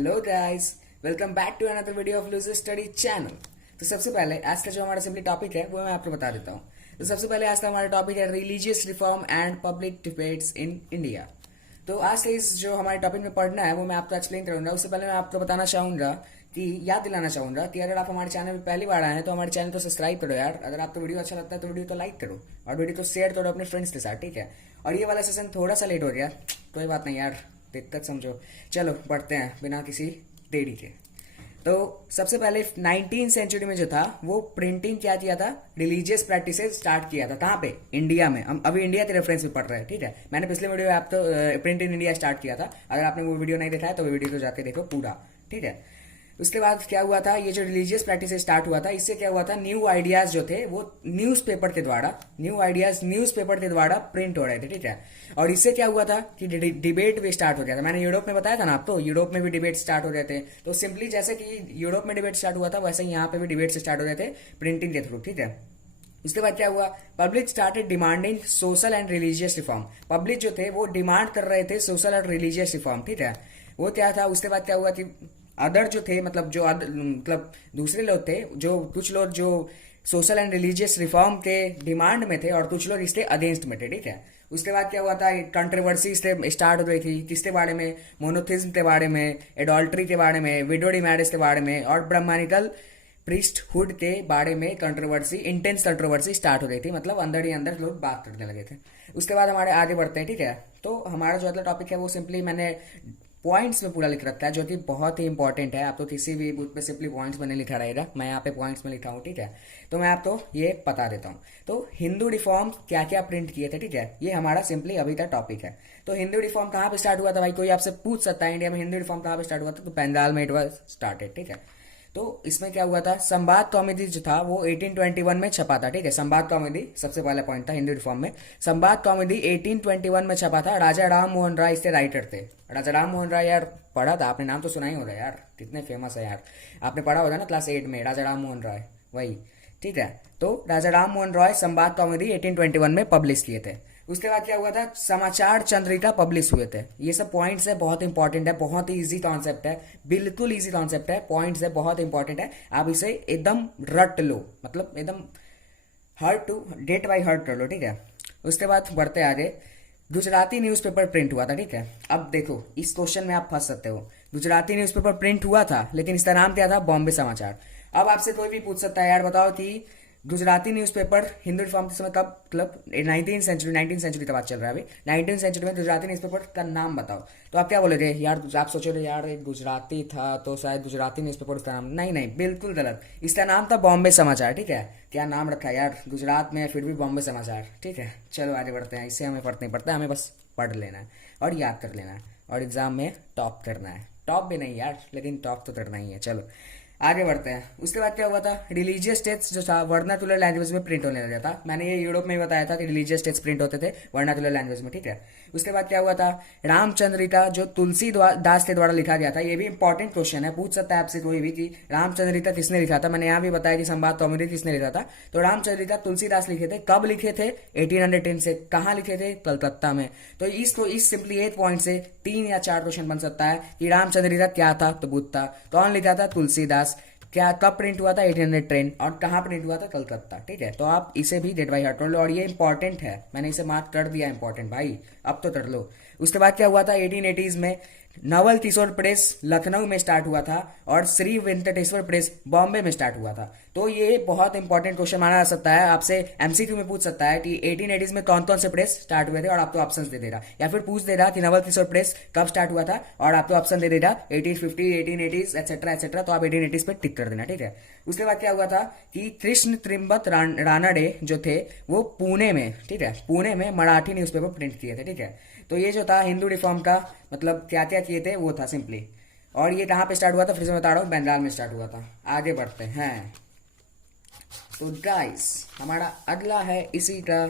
Hello guys, welcome back to another video of loser study channel. तो सबसे पहले आज का जो हमारा सिंपली टॉपिक है वो मैं आपको बता देता हूँ। तो सबसे पहले आज का हमारा टॉपिक है religious reform and public debates in India. तो आज से इस जो हमारे टॉपिक में पढ़ना है वो मैं आपको एक्सप्लेन करूंगा। उससे पहले मैं आपको बताना चाहूंगा कि याद दिलाना चाहूंगा कि अगर आप हमारे चैनल में पहली बार आए हैं तो हमारे चैनल को सब्सक्राइब करो यार। अगर आपको वीडियो अच्छा लगता है तो वीडियो को लाइक करो और वीडियो को शेयर करो अपने फ्रेंड्स के साथ, ठीक है। और ये वाला सेशन थोड़ा सा लेट हो गया, कोई बात नहीं यार, दिक्कत समझो। चलो बढ़ते हैं बिना किसी देरी के। तो सबसे पहले 19वीं सेंचुरी में जो था वो प्रिंटिंग क्या किया था, रिलीजियस प्रैक्टिसेस स्टार्ट किया था। कहाँ पे? इंडिया में। हम अभी इंडिया के रेफरेंस में पढ़ रहे हैं, ठीक है। मैंने पिछले वीडियो में आप तो प्रिंट इन इंडिया स्टार्ट किया था। अगर आपने वो वीडियो नहीं देखा है तो वो वीडियो को जाके देखो पूरा, ठीक है। उसके बाद क्या हुआ था, ये जो रिलीजियस प्रैक्टिस स्टार्ट हुआ था, इससे क्या हुआ था, न्यू आइडियाज जो थे वो न्यूज़पेपर के द्वारा प्रिंट हो रहे थे, ठीक है। और इससे क्या हुआ था कि डिबेट भी स्टार्ट हो गया था। मैंने यूरोप में बताया था ना आपको, यूरोप में भी डिबेट स्टार्ट हो गए थे। तो सिंपली जैसे कि यूरोप में डिबेट स्टार्ट हुआ था वैसे ही यहाँ पे भी डिबेट स्टार्ट हो गए थे प्रिंटिंग के थ्रू, ठीक है। उसके बाद क्या हुआ, public started demanding social and religious reform. Public जो थे वो डिमांड कर रहे थे सोशल और रिलीजियस रिफॉर्म, ठीक है। वो क्या था, उसके बाद क्या हुआ कि अदर जो थे, मतलब जो मतलब दूसरे लोग थे, जो कुछ लोग जो सोशल एंड रिलीजियस रिफॉर्म के डिमांड में थे और कुछ लोग इसके अगेंस्ट में थे, ठीक है। उसके बाद क्या हुआ था, कंट्रोवर्सी स्टार्ट हो गई थी। किसके बारे में? मोनोथिज्म के बारे में, एडल्ट्री के बारे में, विडोडी मैरिज के बारे में और ब्राह्मणिकल प्रीस्टहुड के बारे में कंट्रोवर्सी, इंटेंस कंट्रोवर्सी स्टार्ट हो गई थी। मतलब अंदर ही अंदर लोग बात करने लगे थे। उसके बाद हमारे आगे बढ़ते हैं, ठीक है। तो हमारा जो अगला टॉपिक है वो सिंपली मैंने पॉइंट्स में पूरा लिख रखा है, जो कि बहुत ही इंपॉर्टेंट है। आपको किसी भी बुक पे सिंपली पॉइंट्स में नहीं लिखा रहेगा, मैं यहाँ पे पॉइंट्स में लिखा हूँ, ठीक है। तो मैं आपको ये बता देता हूँ। तो हिंदू रिफॉर्म क्या क्या प्रिंट किए थे, ठीक है। ये हमारा सिंपली अभी का टॉपिक है। तो हिंदू रिफॉर्म कहाँ पे स्टार्ट हुआ था भाई? कोई आपसे पूछ सकता है इंडिया में हिंदू रिफॉर्म कहाँ पे स्टार्ट हुआ था? तो बंगाल में इट वाज स्टार्टेड, ठीक है। तो इसमें क्या हुआ था, संवाद कॉमेडी जो था वो 1821 में छपा था, ठीक है। संवाद कॉमेडी सबसे पहला पॉइंट था हिंदू रिफॉर्म में। संवाद कॉमेडी 1821 में छपा था। राजा राम मोहन राय इसके राइटर थे। राजा राम मोहन राय यार पढ़ा था आपने, नाम तो सुना ही होगा यार, कितने फेमस है यार। आपने पढ़ा होगा ना क्लास 8 में, राजा राम मोहन राय, वही, ठीक है। तो राजा राम मोहन राय संवाद कॉमेडी 1821 में पब्लिश किए थे। उसके बाद क्या हुआ था, समाचार चंद्रिका पब्लिश हुए थे। ये सब पॉइंट्स है, बहुत इंपॉर्टेंट है, बहुत ही इजी कॉन्सेप्ट है, बिल्कुल इजी कॉन्सेप्ट है, पॉइंट्स है, बहुत इंपॉर्टेंट है। आप इसे एकदम रट लो, मतलब एकदम heart to date by heart कर लो, ठीक है। उसके बाद बढ़ते आगे, गुजराती न्यूज़पेपर प्रिंट हुआ था, ठीक है। अब देखो इस क्वेश्चन में आप फंस सकते हो। गुजराती न्यूज़पेपर प्रिंट हुआ था लेकिन इसका नाम क्या था? बॉम्बे समाचार। अब आपसे कोई भी पूछ सकता है यार बताओ कि गुजराती न्यूज़पेपर हिंदू रिफॉर्म के समय कब, मतलब 19वीं सेंचुरी का बात चल रहा है अभी, 19वीं सेंचुरी में गुजराती न्यूज़पेपर का नाम बताओ। तो आप क्या बोलोगे यार? आप सोचोगे यार एक गुजराती था तो शायद गुजराती न्यूज़पेपर उसका नाम, नहीं नहीं, बिल्कुल गलत। इसका नाम था बॉम्बे समाचार, ठीक है। क्या नाम रखा है यार, गुजरात में फिर भी बॉम्बे समाचार, ठीक है। चलो आगे बढ़ते हैं। इससे हमें फर्क नहीं पड़ता, हमें बस पढ़ लेना है और याद कर लेना है और एग्जाम में टॉप करना है। टॉप भी नहीं यार, लेकिन टॉप तो करना ही है। चलो आगे बढ़ते हैं। उसके बाद क्या हुआ था, रिलीजियस टेक्स्ट जो था वर्नाक्युलर लैंग्वेज में प्रिंट होने लगा था। मैंने ये यूरोप में ही बताया था कि रिलीजियस टेक्स्ट प्रिंट होते थे वर्नाक्युलर लैंग्वेज में, ठीक है। उसके बाद क्या हुआ था, रामचंद्रिका जो तुलसी दास के द्वारा लिखा गया था। ये भी इंपॉर्टेंट क्वेश्चन है, पूछ सकता है आपसे कोई भी कि रामचंद्रिका किसने लिखा था। मैंने यहाँ भी बताया कि संवाद कॉमेडी किसने लिखा था। तो रामचंद्रिका तुलसीदास लिखे थे। कब लिखे थे? 1810 से। कहाँ लिखे थे? कलकत्ता में। तो इस सिंपली 8 पॉइंट से 3 या 4 क्वेश्चन बन सकता है कि रामचंद्रिका क्या था? तो बुद्ध था। कौन लिखा था? तुलसीदास। क्या कब प्रिंट हुआ था? 1810। और कहाँ प्रिंट हुआ था? कलकत्ता, ठीक है। तो आप इसे भी डेट बाई हार्ट कर लो और ये इंपॉर्टेंट है, मैंने इसे मार्क कर दिया इंपॉर्टेंट भाई, अब तो कर लो। उसके बाद क्या हुआ था, 1880s में नवल किशोर प्रेस लखनऊ में स्टार्ट हुआ था और श्री वेंकटेश्वर प्रेस बॉम्बे में स्टार्ट हुआ था। तो ये बहुत इंपॉर्टेंट क्वेश्चन माना जा सकता है, आपसे एमसीक्यू में पूछ सकता है कि 1880s में कौन कौन से प्रेस स्टार्ट हुए थे और आपको ऑप्शंस दे देगा, या फिर पूछ देगा कि नवल किशोर प्रेस कब स्टार्ट हुआ था और आपको ऑप्शन दे देगा 1850, 1880s एक्सेट्रा एक्सेट्रा। तो आप 1880s पे टिक कर देना, ठीक है। उसके बाद क्या हुआ था कि कृष्ण त्रिम्बत रानडे जो थे वो पुणे में, ठीक है, पुणे में मराठी न्यूज़पेपर प्रिंट किए थे, ठीक है। तो ये जो था हिंदू रिफॉर्म का मतलब क्या क्या किए थे वो था सिंपली। और ये कहाँ पे स्टार्ट हुआ था? फिर से बता रहा हूँ, बंगाल में स्टार्ट हुआ था। आगे बढ़ते हैं। तो गाइस हमारा अगला है इसी का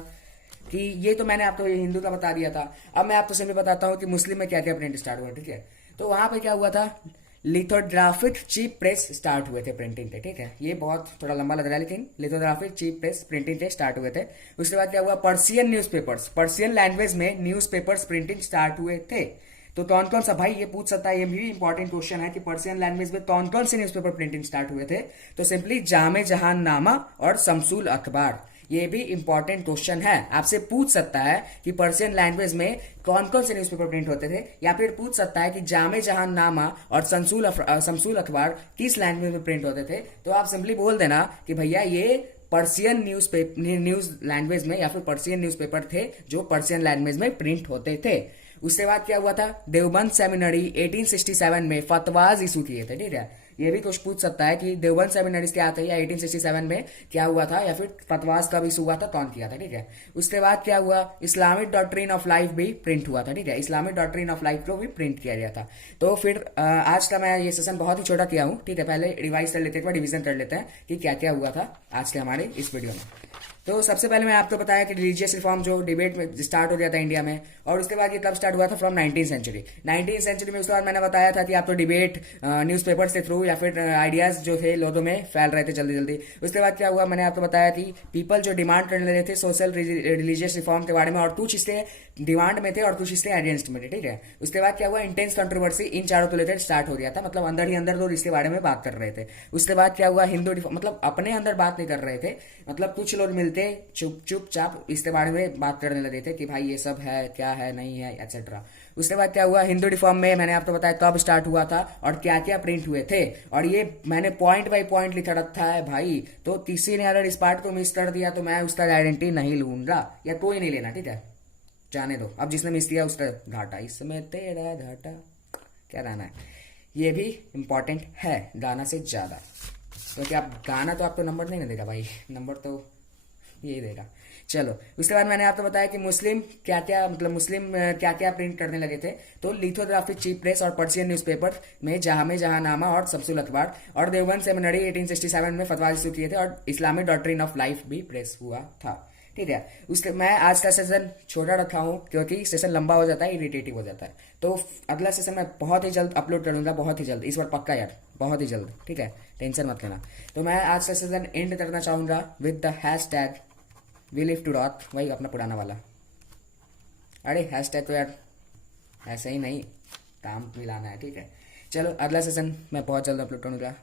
कि ये तो मैंने आपको हिंदू का बता दिया था। अब मैं आपको सिंपली बताता हूँ कि मुस्लिम में क्या क्या प्रिंट स्टार्ट हुआ, ठीक है। तो वहां पे क्या हुआ था, लिथोग्राफिक चीप प्रेस स्टार्ट हुए थे प्रिंटिंग के, ठीक है। ये बहुत थोड़ा लंबा लग रहा है लेकिन लिथोग्राफिक चीप प्रेस प्रिंटिंग के स्टार्ट हुए थे। उसके बाद क्या हुआ, पर्शियन न्यूज़पेपर्स, पर्शियन लैंग्वेज में न्यूज़पेपर्स प्रिंटिंग स्टार्ट हुए थे। तो कौन कौन सा, भाई ये पूछ सकता है, ये भी इंपॉर्टेंट क्वेश्चन है कि पर्शियन लैंग्वेज में कौन कौन से न्यूज़पेपर प्रिंटिंग स्टार्ट हुए थे। तो सिंपली जामे जहान नामा और शमसूल अखबार। ये भी इंपॉर्टेंट क्वेश्चन है, आपसे पूछ सकता है कि पर्शियन लैंग्वेज में कौन कौन से न्यूज़पेपर प्रिंट होते थे, या फिर पूछ सकता है कि जामे जहान नामा और शमसूल अखबार किस लैंग्वेज में प्रिंट होते थे। तो आप सिंपली बोल देना कि भैया ये पर्शियन न्यूज लैंग्वेज में या फिर पर्शियन न्यूज़पेपर थे जो पर्शियन लैंग्वेज में प्रिंट होते थे। उसके बाद क्या हुआ था, देवबंद सेमिनरी 1867 में फतवाज इशू किए थे, ठीक है। ये भी कुछ पूछ सकता है कि देवबंद सेमिनरीज क्या थे, या 1867 में क्या हुआ था, या फिर फतवाज कब इशू हुआ था, कौन किया था, ठीक है। उसके बाद क्या हुआ, इस्लामिक डॉक्ट्रिन ऑफ लाइफ भी प्रिंट हुआ था, ठीक है। इस्लामिक डॉक्ट्रिन ऑफ लाइफ को भी प्रिंट किया गया था। तो फिर आज का मैं ये सेशन बहुत ही छोटा किया हूँ, ठीक है। पहले रिवाइज कर लेते हैं, रिवीजन कर लेते हैं कि क्या क्या हुआ था आज के हमारे इस वीडियो में। तो सबसे पहले मैं आपको बताया कि रिलीजियस रिफॉर्म जो डिबेट में स्टार्ट हो गया था इंडिया में, और उसके बाद ये कब स्टार्ट हुआ था, from 19th century. 19th century में उसके बाद मैंने बताया था कि आप तो डिबेट न्यूज़पेपर के थ्रू या फिर आइडियाज जो थे लोगों में फैल रहे थे जल्दी जल्दी। उसके बाद क्या हुआ, मैंने आपको बताया कि पीपल जो डिमांड करने रहे थे सोशल रिलीजियस रिफॉर्म के बारे में, और कुछ इससे डिमांड में थे और कुछ इससे अगेंस्ट में थे, ठीक है। उसके बाद क्या हुआ, इंटेंस कंट्रोवर्सी इन चारों को लेकर स्टार्ट हो गया था, मतलब अंदर ही अंदर लोग इसके बारे में बात कर रहे थे। उसके बाद क्या हुआ, हिंदू मतलब अपने अंदर बात नहीं कर रहे थे, मतलब कुछ लोग मिलते चुपचाप इसके बारे में बात करने लगे थे कि भाई ये सब है, क्या है, नहीं है, एक्सेट्रा। उसके बाद क्या हुआ, हिंदू रिफॉर्म में मैंने आपको बताया कब स्टार्ट हुआ था और क्या क्या प्रिंट हुए थे, और ये मैंने पॉइंट बाय पॉइंट लिखा रखा है भाई। तो किसी ने अगर इस पार्ट को मिस कर दिया तो मैं उसका गारंटी नहीं लूंगा, या कोई नहीं लेना, ठीक है, जाने दो। अब जिसने मिस किया उसका घाटा, इसमें तेरा घाटा, क्या गाना है, ये भी इंपॉर्टेंट है गाना से ज्यादा, क्योंकि आप गाना तो आपको नंबर नहीं देगा भाई, नंबर तो यही देगा। चलो, उसके बाद मैंने आपको बताया कि मुस्लिम क्या क्या, मतलब मुस्लिम क्या क्या प्रिंट करने लगे थे। तो लिथोग्राफी, चीप प्रेस और पर्शियन न्यूज़पेपर में जहांनामा और शमसूल अखबार, और देवबंद सेमिनरी 1867 में फतवा इशू किए थे, और इस्लामिक डॉक्ट्रिन ऑफ लाइफ भी प्रेस हुआ था, ठीक है। उसके मैं आज का सेशन छोटा रखा हूँ क्योंकि सेशन लंबा हो जाता है, इरिटेटिव हो जाता है। तो अगला सेशन मैं बहुत ही जल्द अपलोड करूंगा, बहुत ही जल्द, इस बार पक्का यार, बहुत ही जल्द, ठीक है, टेंशन मत लेना। तो मैं आज का सेशन एंड करना चाहूंगा with the hashtag we live to dot, वही अपना पुराना वाला। अरे हैशटैग तो यार ऐसे ही नहीं, काम मिलाना है, ठीक है। चलो, अगला सेशन मैं बहुत जल्द अपलोड करूंगा।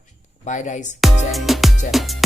बाय गाइस, जय हिंद, जय भारत।